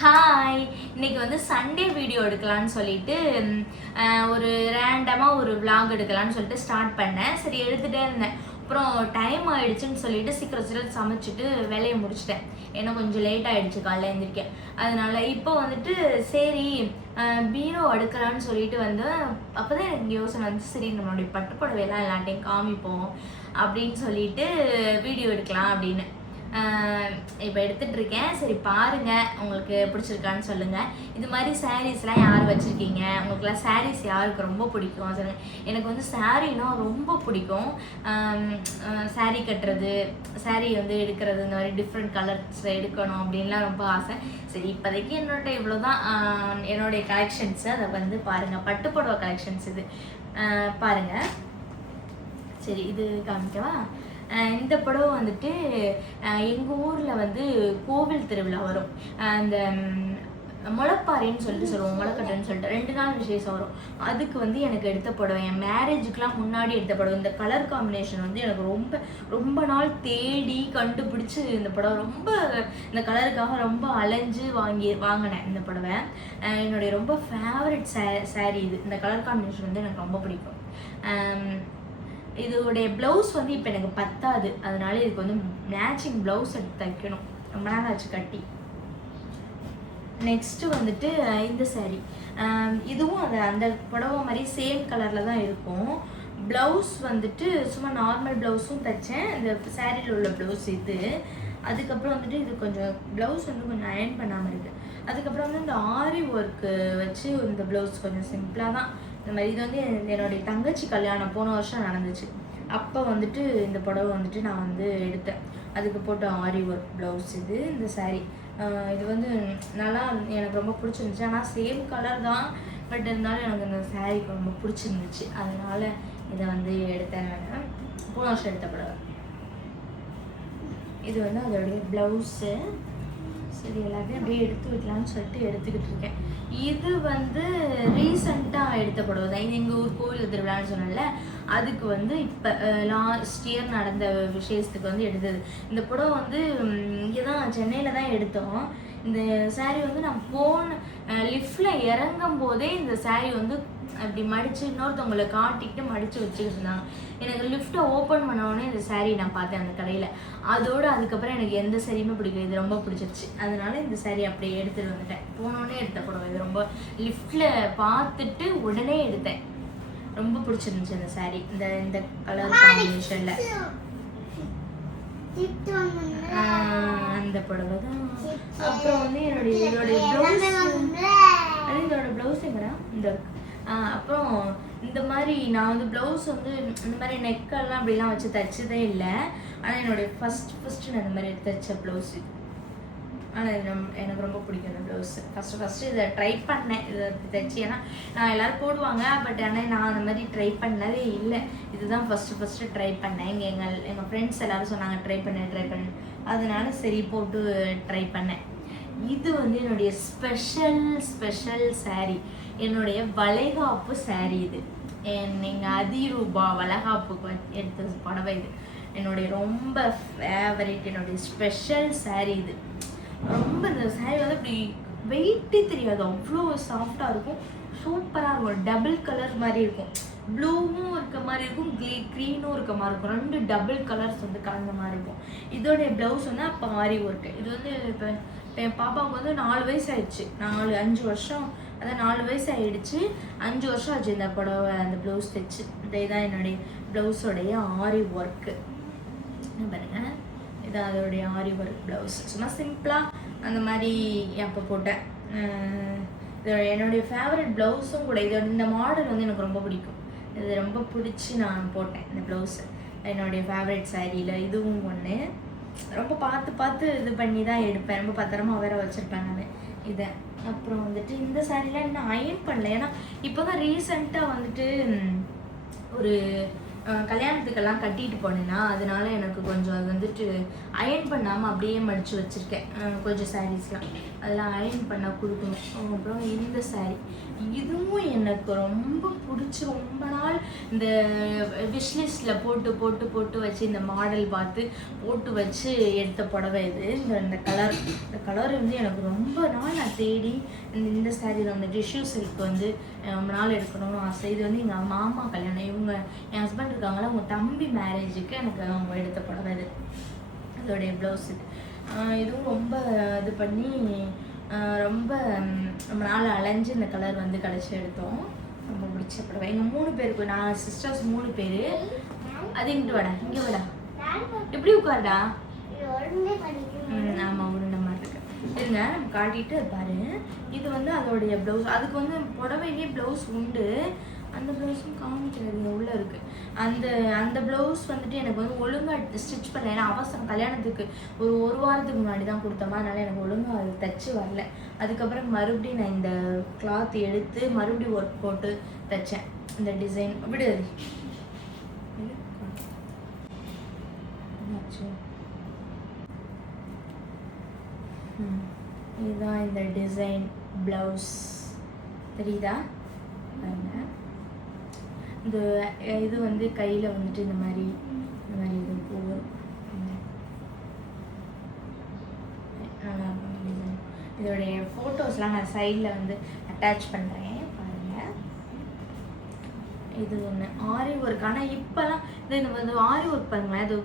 Hi, இன்னைக்கு வந்து Sunday video எடுக்கலான்னு சொல்லிட்டு ஒரு ரேண்டமாக ஒரு vlog எடுக்கலான்னு சொல்லிட்டு ஸ்டார்ட் பண்ணேன். சரி எடுத்துகிட்டே இருந்தேன். அப்புறம் டைம் ஆயிடுச்சுன்னு சொல்லிட்டு சீக்கிரம் சமைச்சிட்டு வேலையை முடிச்சிட்டேன். ஏன்னா கொஞ்சம் லேட் ஆயிடுச்சு காலைல எழுந்திரிக்க. அதனால இப்போ வந்துட்டு சரி பீரோ அடுக்கலான்னு சொல்லிட்டு வந்து அப்போ தான் எனக்கு யோசனை வந்து சரி நம்மளுடைய பட்டுப்புடவையெல்லாம் எல்லாட்டையும் காமிப்போம் அப்படின்னு சொல்லிட்டு வீடியோ எடுக்கலாம் அப்படின்னு இப்போ எடுத்துட்டு இருக்கேன். சரி பாருங்க, உங்களுக்கு பிடிச்சிருக்கான்னு சொல்லுங்க. இது மாதிரி சாரீஸ்லாம் யார் வச்சிருக்கீங்க? உங்களுக்குலாம் சாரீஸ் யாருக்கு ரொம்ப பிடிக்கும் சொல்லுங்க. எனக்கு வந்து சாரீனா ரொம்ப பிடிக்கும். சாரீ கட்டுறது, சாரீ வந்து எடுக்கிறது, இந்த மாதிரி டிஃப்ரெண்ட் கலர்ஸில் எடுக்கணும் அப்படின்லாம் ரொம்ப ஆசை. சரி இப்போதைக்கு என்னோட இவ்வளோதான் என்னுடைய கலெக்ஷன்ஸு. அதை வந்து பாருங்கள், பட்டுப்புடவை கலெக்ஷன்ஸ் இது பாருங்கள். சரி இது காமிக்கவா? இந்த புடவை வந்துட்டு எங்கள் ஊரில் வந்து கோவில் திருவிழா வரும். அந்த முளைப்பாரின்னு சொல்லிட்டு சொல்லுவோம், முளைக்கட்டுன்னு சொல்லிட்டு 2 நாள் விசேஷம் வரும். அதுக்கு வந்து எனக்கு எடுத்த புடவை, என் மேரேஜுக்கெலாம் முன்னாடி எடுத்த புடவை. இந்த கலர் காம்பினேஷன் வந்து எனக்கு ரொம்ப ரொம்ப நாள் தேடி கண்டுபிடிச்சி இந்த புடவை ரொம்ப இந்த கலருக்காக ரொம்ப அலைஞ்சு வாங்கினேன் இந்த புடவை. என்னுடைய ரொம்ப ஃபேவரட் சாரீ இது. இந்த கலர் காம்பினேஷன் வந்து எனக்கு ரொம்ப பிடிக்கும். இதோடைய ப்ளவுஸ் வந்து இப்போ எனக்கு பத்தாது, அதனால இதுக்கு வந்து மேட்சிங் ப்ளவுஸ் எடுத்து தைக்கணும். ரொம்ப நாள் ஆச்சு கட்டி. நெக்ஸ்ட்டு வந்துட்டு இந்த சாரீ, இதுவும் அந்த புடவை மாதிரி சேம் கலரில் தான் இருக்கும். ப்ளவுஸ் வந்துட்டு சும்மா நார்மல் ப்ளவுஸும் தைச்சேன். இந்த சாரியில் உள்ள ப்ளவுஸ் இது. அதுக்கப்புறம் வந்துட்டு இது கொஞ்சம் ப்ளவுஸ் வந்து கொஞ்சம் அயர்ன் பண்ணாமல் இருக்குது. அதுக்கப்புறம் வந்து இந்த ஆரி ஒர்க்கு வச்சு இந்த ப்ளவுஸ் கொஞ்சம் சிம்பிளாக தான் இந்த மாதிரி. இது வந்து என்னுடைய தங்கச்சி கல்யாணம் போன வருஷம் நடந்துச்சு. அப்போ வந்துட்டு இந்த புடவை வந்துட்டு நான் வந்து எடுத்தேன். அதுக்கு போட்ட ஆரி ஒர்க் ப்ளவுஸ் இது. இந்த சாரீ இது வந்து நல்லா எனக்கு ரொம்ப பிடிச்சிருந்துச்சு. ஆனால் சேம் கலர் தான், பட் இருந்தாலும் எனக்கு இந்த சாரீ ரொம்ப பிடிச்சிருந்துச்சு. அதனால இதை வந்து எடுத்தேன். போன வருஷம் எடுத்த புடவை இது வந்து அதோடைய ப்ளவுஸு. சரி எல்லாத்தையும் அப்படியே எடுத்து வைக்கலாம்னு சொல்லிட்டு எடுத்துக்கிட்டு இருக்கேன். இது வந்து ரீசண்டாக எடுத்த புடவை தான். இது எங்கள் ஊர் கோவில் திருவிழான்னு சொன்னேன்ல, அதுக்கு வந்து இப்போ லாஸ்ட் இயர் நடந்த விசேஷத்துக்கு வந்து எடுத்தது. இந்த புடவை வந்து இங்கே தான் சென்னையில் தான் எடுத்தோம். இந்த சாரீ வந்து நான் போன லிஃப்டில் இறங்கும் போதே இந்த சாரீ வந்து அப்படி மடித்து இன்னொருத்தவங்களை காட்டிக்கிட்டு மடித்து வச்சுக்கிட்டு இருந்தாங்க. எனக்கு லிஃப்ட்டை ஓப்பன் பண்ணோடனே இந்த சாரீ நான் பார்த்தேன் அந்த கடையில். அதோடு அதுக்கப்புறம் எனக்கு எந்த சாரியுமே பிடிக்கும், இது ரொம்ப பிடிச்சிருச்சு. அதனால இந்த சாரீ அப்படியே எடுத்துகிட்டு வந்துட்டேன். போனோடனே எடுத்த புடவை இது. ரொம்ப லிஃப்டில் பார்த்துட்டு உடனே எடுத்தேன். ரொம்ப பிடிச்சிருந்துச்சு அந்த சாரீ, இந்த கலர் காம்பினேஷனில். அந்த புடவை தான். அப்புறம் வந்து இதோடைய ப்ளவுஸ் எங்கடா இந்த. அப்புறம் இந்த மாதிரி நான் வந்து ப்ளவுஸ் வந்து இந்த மாதிரி நெக்கெல்லாம் அப்படிலாம் வச்சு தைச்சதே இல்லை. ஆனால் என்னுடைய ஃபஸ்ட்டு நான் இந்த மாதிரி தைச்ச ப்ளவுஸ் இது. ஆனால் இது எனக்கு ரொம்ப பிடிக்கும் இந்த ப்ளவுஸு. ஃபஸ்ட்டு இதை ட்ரை பண்ணேன், இதை தைச்சி. ஏன்னா நான் எல்லோரும் போடுவாங்க, பட் ஆனால் நான் அந்த மாதிரி ட்ரை பண்ணதே இல்லை. இதுதான் ஃபஸ்ட்டு ட்ரை பண்ணேன். எங்கள் ஃப்ரெண்ட்ஸ் எல்லோரும் சொன்னாங்க ட்ரை பண்ணு. அதனால சரி போட்டு ட்ரை பண்ணேன். இது வந்து என்னுடைய ஸ்பெஷல் சாரீ, என்னுடைய வளைகாப்பு சாரீ இது. எங்கள் அதிரூபா வளைகாப்புக்கு எடுத்த புடவை இது. என்னுடைய ரொம்ப ஃபேவரட், என்னுடைய ஸ்பெஷல் சாரீ இது. ரொம்ப இந்த சாரீ வந்து இப்படி வெயிட்டே தெரியாது, அவ்வளோ சாஃப்டாக இருக்கும், சூப்பராக இருக்கும். டபுள் கலர் மாதிரி இருக்கும், ப்ளூவும் இருக்க மாதிரி இருக்கும், க்ரீனும் இருக்க மாதிரி இருக்கும். 2 டபுள் கலர்ஸ் வந்து கலந்த மாதிரி இருக்கும். இதோடைய ப்ளவுஸ் வந்து அப்போ ஆரி ஒர்க்கு. இது வந்து இப்போ என் பாப்பாவுக்கு வந்து 4 வயசு ஆயிடுச்சு. 5 வருஷம், அதான் 4 வயசு ஆகிடுச்சு. 5 வருஷம் ஆச்சு இந்த புடவை அந்த ப்ளவுஸ் தைச்சு. இதுதான் என்னுடைய ப்ளவுஸோடைய ஆரி ஒர்க்கு பாருங்க. இது அதோடைய ஆரி ஒர்க் ப்ளவுஸ். சும்மா சிம்பிளாக அந்த மாதிரி அப்போ போட்டேன். இது என்னுடைய ஃபேவரட் ப்ளவுஸும் கூட. இந்த மாடல் வந்து எனக்கு ரொம்ப பிடிக்கும். இது ரொம்ப பிடிச்சி நான் போட்டேன் இந்த ப்ளவுஸு. என்னுடைய ஃபேவரட் சாரியில் இதுவும் ஒன்று. ரொம்ப பார்த்து இது பண்ணி தான் எடுப்பேன். ரொம்ப பத்திரமா வேற வச்சுருப்பேன் நான் இதை. அப்புறம் வந்துட்டு இந்த சாரிலாம் இன்னும் அயர்ன் பண்ணல. ஏன்னா இப்போ தான் ரீசெண்டாக வந்துட்டு ஒரு கல்யாணத்துக்கெல்லாம் கட்டிட்டு போனேன்னா, அதனால எனக்கு கொஞ்சம் அது வந்துட்டு அயர்ன் பண்ணாமல் அப்படியே மடித்து வச்சுருக்கேன் கொஞ்சம் சாரீஸ்லாம். அதெல்லாம் அயர்ன் பண்ண கொடுக்கணும். அப்புறம் இந்த சாரீ இதுவும் எனக்கு ரொம்ப பிடிச்சி ரொம்ப நாள் இந்த விஷ்லிஸ்டில் போட்டு போட்டு போட்டு வச்சு இந்த மாடல் பார்த்து போட்டு வச்சு எடுத்த புடவை இது. இந்த கலர் வந்து எனக்கு ரொம்ப நாள் நான் தேடி இந்த சாரீயில் வந்து டிஷ்யூ சில்க் வந்து ரொம்ப நாள் எடுக்கணும்னு ஆசை. இது வந்து எங்கள் மாமா கல்யாணம், இவங்க என் ஹஸ்பண்ட் இருக்காங்களா, அவங்க தம்பி மேரேஜுக்கு எனக்கு அவங்க எடுத்த புடவை இது. அதோடைய ப்ளவுஸ் இதுவும் ரொம்ப இது பண்ணி ரொம்ப நாள் அலைஞ்சு இந்த கலர் வந்து கிடச்சி எடுத்தோம். ரொம்ப பிடிச்ச புடவை. எங்கள் 3 பேருக்கு, நான் சிஸ்டர்ஸ் 3 பேர். அது இங்கிட்டு வாடா, இங்கே வாடா, எப்படி உட்காருடா. ஆமாம் உருண்ட மாதிரி இருக்கு. இருங்க நம்ம காட்டிட்டு பாரு. இது வந்து அதோடைய ப்ளவுஸ். அதுக்கு வந்து புடவையிலே ப்ளவுஸ் உண்டு. அந்த ப்ளவுஸும் காமிக்கிறது உள்ளே இருக்குது. அந்த ப்ளவுஸ் வந்துட்டு எனக்கு வந்து ஒழுங்காக ஸ்டிச் பண்ணல. ஏன்னா அவசரம் கல்யாணத்துக்கு ஒரு வாரத்துக்கு முன்னாடி தான் கொடுத்தோமா, அதனால் எனக்கு ஒழுங்காக அது தைச்சி வரல. அதுக்கப்புறம் மறுபடியும் நான் இந்த கிளாத் எடுத்து மறுபடியும் ஒர்க் போட்டு தைச்சேன். இந்த டிசைன் விடு இதுதான் இந்த டிசைன் ப்ளவுஸ். தெரியுதா? இந்த இது வந்து கையில் வந்துட்டு இந்த மாதிரி இது போகும். நல்லா இருக்கும். இதோடைய ஃபோட்டோஸ்லாம் நான் சைடில் வந்து அட்டாச் பண்ணுறேன் பாருங்கள். இது ஒன்று ஆரி ஒர்க். ஆனால் இப்போலாம் இது வந்து ஆரி ஒர்க் பாருங்களேன். இது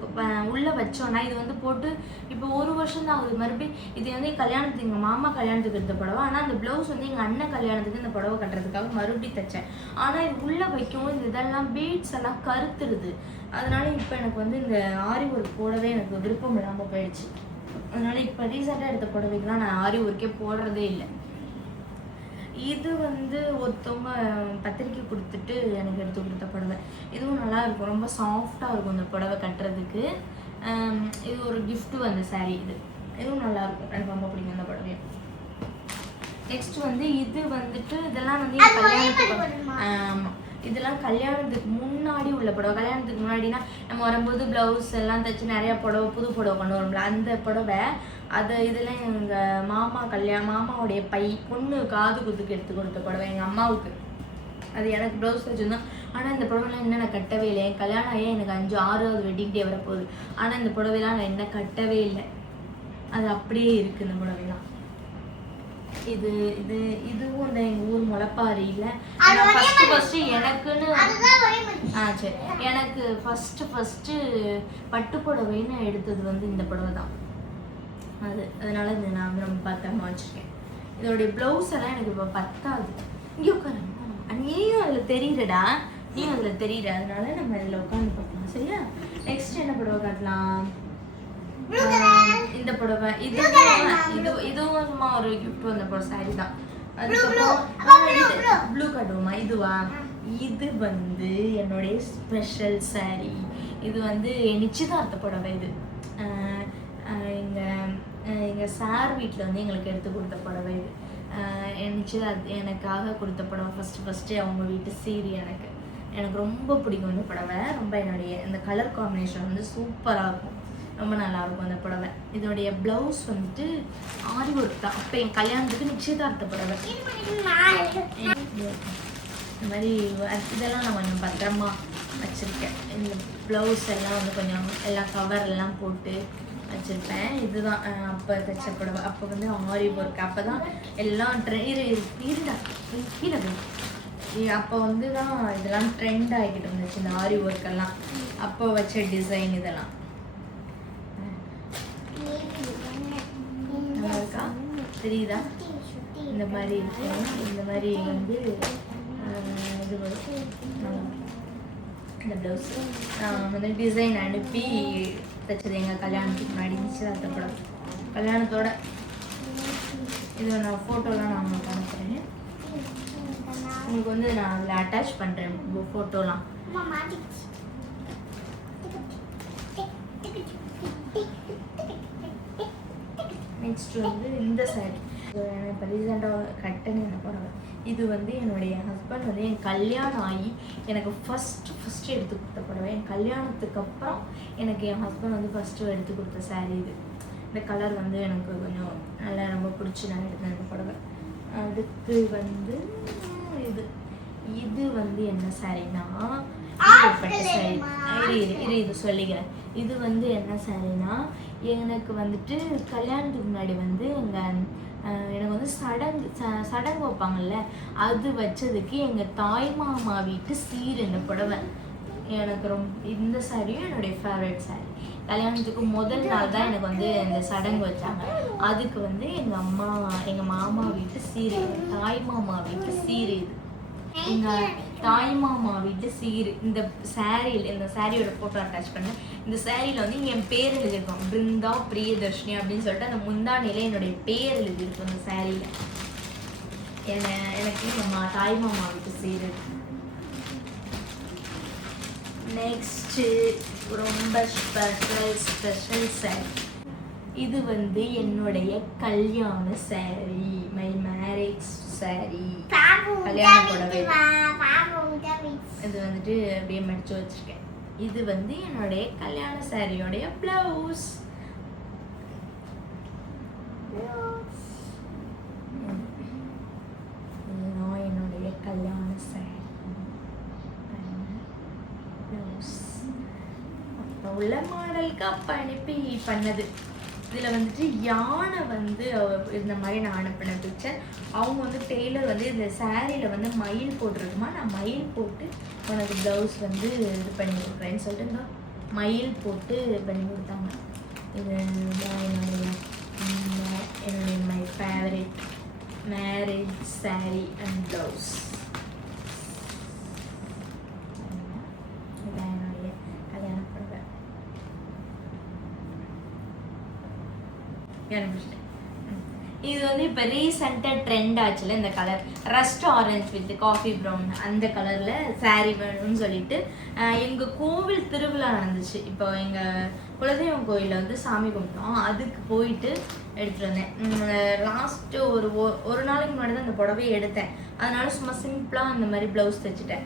உள்ளே வச்சோன்னா இது வந்து போட்டு இப்போ 1 வருஷம் தான் ஆகுது. மறுபடியும் இது வந்து கல்யாணத்துக்கு, எங்கள் மாமா கல்யாணத்துக்கு எடுத்த புடவை. ஆனால் அந்த ப்ளவுஸ் வந்து எங்கள் அண்ணன் கல்யாணத்துக்கு இந்த புடவை கட்டுறதுக்காக மறுபடியும் தைச்சேன். ஆனால் இது உள்ளே வைக்கவும் இந்த இதெல்லாம் பீட்ஸ் எல்லாம் கருத்துருது. அதனால இப்போ எனக்கு வந்து இந்த ஆரி ஒர்க் போடவே எனக்கு விருப்பம் இல்லாமல் போயிடுச்சு. அதனால இப்போ ரீசெண்டாக எடுத்த புடவைக்குலாம் நான் ஆரி ஒர்க்கே போடுறதே இல்லை. இது வந்து ஒருத்தவங்க பத்திரிக்கை கொடுத்துட்டு எனக்கு எடுத்து கொடுத்த புடவை. இதுவும் நல்லா இருக்கும், ரொம்ப சாஃப்டாக இருக்கும் இந்த புடவை கட்டுறதுக்கு. இது ஒரு கிஃப்ட்டு வந்த சாரீ. இதுவும் நல்லாயிருக்கும், எனக்கு ரொம்ப பிடிக்கும் இந்த புடவை. நெக்ஸ்ட் வந்து இது வந்துட்டு இதெல்லாம் வந்து கல்யாணத்துக்கு, ஆமாம் இதெல்லாம் கல்யாணத்துக்கு முன்னாடி உள்ள புடவை. கல்யாணத்துக்கு முன்னாடினா நம்ம வரும்போது ப்ளவுஸ் எல்லாம் தைச்சி நிறையா புடவை, புது புடவை கொண்டு வரோம்ல, அந்த புடவை. இதெல்லாம் எங்கள் மாமாவுடைய பொண்ணு காது குத்துக்கு எடுத்து கொடுத்த புடவை எங்கள் அம்மாவுக்கு. அது எனக்கு ப்ளவுஸ் தைச்சிருந்தோம். ஆனால் இந்த புடவைலாம் இன்னும் நான் கட்டவே இல்லை. என் கல்யாணம் ஆகி எனக்கு 5-6வது வெட்டிங் டே வரப்போகுது. ஆனால் இந்த புடவைலாம் நான் இன்னும் கட்டவே இல்லை. அது அப்படியே இருக்குது இந்த புடவைலாம். இதுவும் இந்த எங்கள் ஊர் முளைப்பாரியில் ஃபஸ்ட்டு எனக்குன்னு சரி, எனக்கு ஃபஸ்ட்டு பட்டு புடவைன்னு எடுத்தது வந்து இந்த புடவை தான். அதனால இது நான் வந்து ரொம்ப பத்திரமா வச்சுருக்கேன். இதோடைய ப்ளவுஸ் எல்லாம் எனக்கு இப்போ பத்தாது. இங்கே உட்கார, நீயும் அதில் தெரியுறடா, நீயும் அதில் தெரியுற. அதனால நம்ம இதில் உட்காந்து பார்க்கலாம். சரியா? நெக்ஸ்ட் என்ன புடவை காட்டலாம்? இந்த புடவை. இதுவும் சும்மா ஒரு கிஃப்ட் வந்த புடவை சாரி தான். அதுக்கப்புறம் ப்ளூ காட்டுவோமா? இதுவா? இது வந்து என்னுடைய ஸ்பெஷல் சாரி. இது வந்து நிச்சயதார்த்த புடவை. இது எங்கள் சார் வீட்டில் வந்து எங்களுக்கு எடுத்து கொடுத்த புடவை. இது நிச்சயதார்த்த எனக்காக கொடுத்த புடவை. ஃபஸ்ட்டு அவங்க வீட்டு சீரி. எனக்கு ரொம்ப பிடிக்கும் இந்த புடவை. ரொம்ப என்னுடைய இந்த கலர் காம்பினேஷன் வந்து சூப்பராக இருக்கும், ரொம்ப நல்லாயிருக்கும் அந்த புடவை. இதோடைய ப்ளவுஸ் வந்துட்டு ஆரி ஒர்க் தான். அப்போ என் கல்யாணத்துக்கு நிச்சயதார்த்த புடவை. இந்த மாதிரி இதெல்லாம் நான் கொஞ்சம் பத்திரமா வச்சுருக்கேன். இந்த ப்ளவுஸ் எல்லாம் வந்து கொஞ்சம் எல்லாம் கவர்லாம் போட்டு வச்சுருப்பேன். இதுதான் அப்போ தைச்ச புடவை. அப்போ வந்து ஆரி ஒர்க். அப்போ தான் எல்லாம் கீழே அப்போ வந்து தான் இதெல்லாம் ட்ரெண்ட் ஆகிக்கிட்டு இருந்துச்சு, இந்த ஆரி ஒர்க்கெல்லாம். அப்போ வச்ச டிசைன் இதெல்லாம் நல்லா இருக்கா? தெரியுதா? இந்த மாதிரி இருக்கும். இந்த மாதிரி வந்து இது இந்த ப்ளவுஸ் வந்து டிசைன் அனுப்பி தைச்சது எங்கள் கல்யாணத்துக்கு முன்னாடி நிச்சயதார்த்த படம். கல்யாணத்தோட இது நான் ஃபோட்டோலாம் நான் உங்களுக்கு அனுப்புகிறேன். உங்களுக்கு வந்து நான் அதில் அட்டாச் பண்ணுறேன் ஃபோட்டோலாம். நெக்ஸ்ட் வந்து இந்த சைடு இப்போ ரீசெண்டாக கட்டன்னு எனக்கு புடவை. இது வந்து என்னுடைய ஹஸ்பண்ட் வந்து என் கல்யாணம் ஆகி எனக்கு ஃபஸ்ட்டு எடுத்து கொடுத்த புடவை. என் கல்யாணத்துக்கு அப்புறம் எனக்கு என் ஹஸ்பண்ட் வந்து ஃபஸ்ட்டு எடுத்து கொடுத்த சாரீ. இந்த கலர் வந்து எனக்கு கொஞ்சம் நல்லா ரொம்ப பிடிச்சி நான் எடுத்தேன் இந்த புடவை. அடுத்து வந்து இது வந்து என்ன சாரின்னா சாரி, இது சொல்லிக்கிறேன். இது வந்து என்ன சாரின்னா, எனக்கு வந்துட்டு கல்யாணத்துக்கு முன்னாடி வந்து எனக்கு வந்து சடங்கு வைப்பாங்கல்ல, அது வச்சதுக்கு எங்கள் தாய் மாமா வீட்டு சீர் இந்த புடவை. எனக்கு இந்த சாரியும் என்னுடைய ஃபேவரட் சாரி. கல்யாணத்துக்கு முதல் நாள் தான் எனக்கு வந்து இந்த சடங்கு வச்சாங்க. அதுக்கு வந்து எங்கள் மாமா வீட்டு சீர், தாய் மாமா வீட்டு சீர். இது எங்கள் தாய் மாமா வீட்டு சீர். இந்த சாரியோட ஃபோட்டோ அட்டாச் பண்ணேன். இந்த சாரியில் வந்து என் பேர் எழுதியிருக்கோம், பிருந்தா பிரியதர்ஷினி அப்படின்னு சொல்லிட்டு. அந்த முந்தானியில் என்னுடைய பேர் எழுதியிருக்கும் அந்த சாரியில். எனக்கு எங்கள் தாய் மாமா வீட்டு சீர். நெக்ஸ்ட்டு ரொம்ப ஸ்பெஷல் சாரி. இது வந்து என்னுடைய கல்யாண சாரி, மை மேரேஜ் சாரி, கல்யாண புடவை. இது வந்துட்டு அப்படியே மடிச்சு வச்சிருக்கேன். இது வந்து என்னுடைய கல்யாண சாரியோடைய பிளவுஸ். இதுதான் என்னுடைய கல்யாண சாரி பிளவுஸ். அப்புறம் உள்ள மாடலுக்கு அப்போ அனுப்பி பண்ணது. இதில் வந்துட்டு யானை வந்து இந்த மாதிரி நான் அனுப்பின பிக்சர். அவங்க வந்து டெய்லர் வந்து இந்த சாரியில் வந்து மயில் போட்டிருக்குமா, நான் மயில் போட்டு உனக்கு ப்ளவுஸ் வந்து இது பண்ணி கொடுக்குறேன்னு சொல்லிட்டு மயில் போட்டு பண்ணி கொடுத்தாங்க. இது என்னுடைய my favourite marriage sorry and blouse. இதான் என்னுடைய கல்யாண புடவை. இது வந்து இப்போ ரீசெண்டாக ட்ரெண்ட் ஆச்சுல இந்த colour, rust orange with coffee brown. அந்த கலரில் சாரீ வேணும்னு சொல்லிட்டு எங்கள் கோவில் திருவிழா நடந்துச்சு. இப்போ எங்கள் குலதெய்வம் கோயிலில் வந்து சாமி கும்பிட்டோம். அதுக்கு போயிட்டு எடுத்துகிட்டு வந்தேன். லாஸ்ட்டு ஒரு நாளைக்கு முன்னாடி தான் அந்த புடவையை எடுத்தேன். அதனால சும்மா சிம்பிளாக இந்த மாதிரி ப்ளவுஸ் தைச்சிட்டேன்.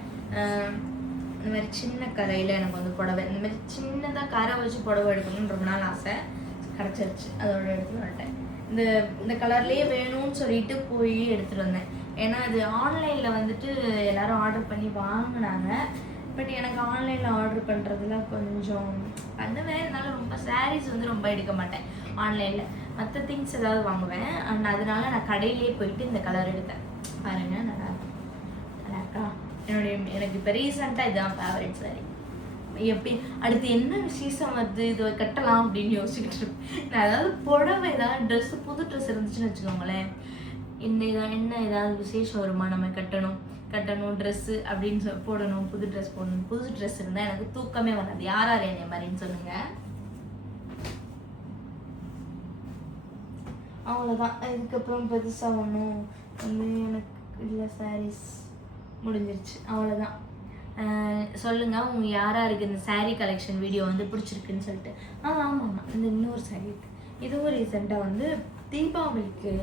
இந்த மாதிரி சின்ன கரையில் எனக்கு வந்து புடவை, இந்த மாதிரி சின்னதாக கரை வச்சு புடவை எடுக்கணும்னு ரொம்ப நாள் ஆசை, கிடச்சிருச்சு. அதோட எடுத்துகிட்டு வந்துட்டேன். இந்த கலர்லேயே வேணும்னு சொல்லிட்டு போய் எடுத்துகிட்டு வந்தேன். ஏன்னா அது ஆன்லைனில் வந்துட்டு எல்லோரும் ஆர்டர் பண்ணி வாங்கினாங்க. பட் எனக்கு ஆன்லைனில் ஆர்டர் பண்ணுறதுல கொஞ்சம் பண்ணுவேன். அதனால ரொம்ப சாரீஸ் வந்து ரொம்ப எடுக்க மாட்டேன் ஆன்லைனில். மற்ற திங்ஸ் ஏதாவது வாங்குவேன். அதனால நான் கடையிலே போயிட்டு இந்த கலர் எடுத்தேன். பாருங்கள், நல்லா இருக்கா? எனக்கு இப்போ ரீசெண்டாக இதுதான் ஃபேவரட் சாரி. எப்படி அடுத்து என்ன விசேஷம் வருது, இது கட்டலாம் அப்படின்னு யோசிச்சுக்கிட்டு இருப்பேன். நான் ஏதாவது புடவை ஏதாவது ட்ரெஸ்ஸு புது ட்ரெஸ் இருந்துச்சுன்னு வச்சுக்கோங்களேன், என்ன ஏதாவது விசேஷம் வருமா, நம்ம கட்டணும் ட்ரெஸ்ஸு அப்படின்னு போடணும், புது ட்ரெஸ் போடணும். புது ட்ரெஸ் இருந்தால் எனக்கு தூக்கமே வராது. யார் என்னை மாதிரின்னு சொல்லுங்க. அவ்வளோதான். இதுக்கப்புறம் பெருசாக ஒன்றும் வந்து எனக்கு இல்லை. சாரீஸ் முடிஞ்சிருச்சு, அவ்வளோதான். சொல்லுங்கள் உங்கள் யாராருக்கு இந்த சாரீ கலெக்ஷன் வீடியோ வந்து பிடிச்சிருக்குன்னு சொல்லிட்டு. ஆமாம், இந்த இன்னொரு சாரீ இருக்குது. இதுவும் ரீசெண்டாக வந்து தீபாவளிக்கு,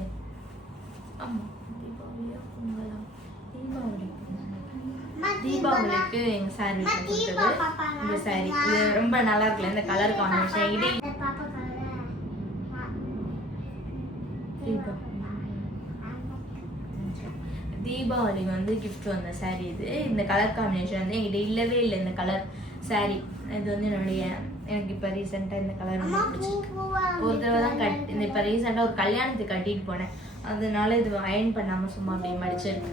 தீபாவளிக்கு எங்கள் சாரீ கொடுத்தது இந்த சாரீ. இது ரொம்ப நல்லா இருக்குல்ல, இந்த கலர் காம்பினேஷன். தீபாவளிக்கு வந்து கிஃப்ட் வந்த சாரீ இது. இந்த கலர் காம்பினேஷன் வந்து என்கிட்ட இல்லவே இல்லை, இந்த கலர் சாரீ. இது வந்து எனக்கு இப்போ ரீசெண்டாக இந்த கலர் வந்து பிடிச்சிருக்கு. ஒரு தடவை தான் இந்த இப்போ ரீசெண்டாக ஒரு கல்யாணத்துக்கு கட்டிட்டு போனேன். அதனால இது அயர்ன் பண்ணாமல் சும்மா அப்படியே மடிச்சிருக்கு.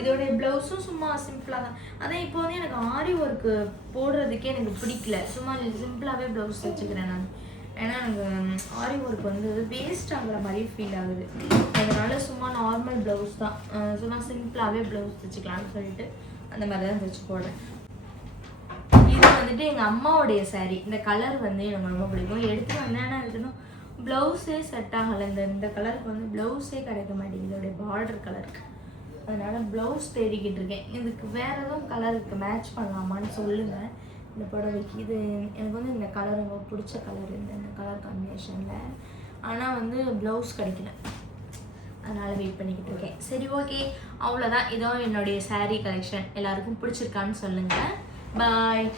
இதோடைய ப்ளவுஸும் சும்மா சிம்பிளாக தான். அதான் இப்போ வந்து எனக்கு ஆரி ஒர்க்கு போடுறதுக்கே எனக்கு பிடிக்கல. சும்மா சிம்பிளாகவே ப்ளவுஸ் தைச்சிக்கிறேன் நான். ஏன்னா எனக்கு ஆரி ஒர்க் வந்து வேஸ்ட் ஆகுற மாதிரி ஃபீல் ஆகுது. அதனால சும்மா நார்மல் ப்ளவுஸ் தான், சும்மா சிம்பிளாகவே ப்ளவுஸ் தைச்சிக்கலான்னு சொல்லிட்டு அந்த மாதிரி தான் தைச்சி போடுறேன். இது வந்துட்டு எங்கள் அம்மாவுடைய சாரீ. இந்த கலர் வந்து எனக்கு ரொம்ப பிடிக்கும். எடுத்துகிட்டு வந்தேன், ஆனால் இருக்கணும் ப்ளவுஸே செட் ஆகலை. இந்த கலருக்கு வந்து ப்ளவுஸே கிடைக்க மாட்டேங்குது, இதோடைய பார்டர் கலருக்கு. அதனால் ப்ளவுஸ் தேடிக்கிட்டு இருக்கேன். இதுக்கு வேறு எதுவும் கலருக்கு மேட்ச் பண்ணலாமான்னு சொல்லுங்கள் இந்த புடவைக்கு. இது எனக்கு வந்து இந்த கலர் ரொம்ப பிடிச்ச கலர், இந்த கலர் காம்பினேஷனில். ஆனால் வந்து ப்ளவுஸ் கிடைக்கல, அதனால் வெயிட் பண்ணிக்கிட்டு இருக்கேன். சரி, ஓகே, அவ்வளோதான். இதோ என்னுடைய சாரீ கலெக்ஷன். எல்லாருக்கும் பிடிச்சிருக்கான்னு சொல்லுங்கள். பாய்.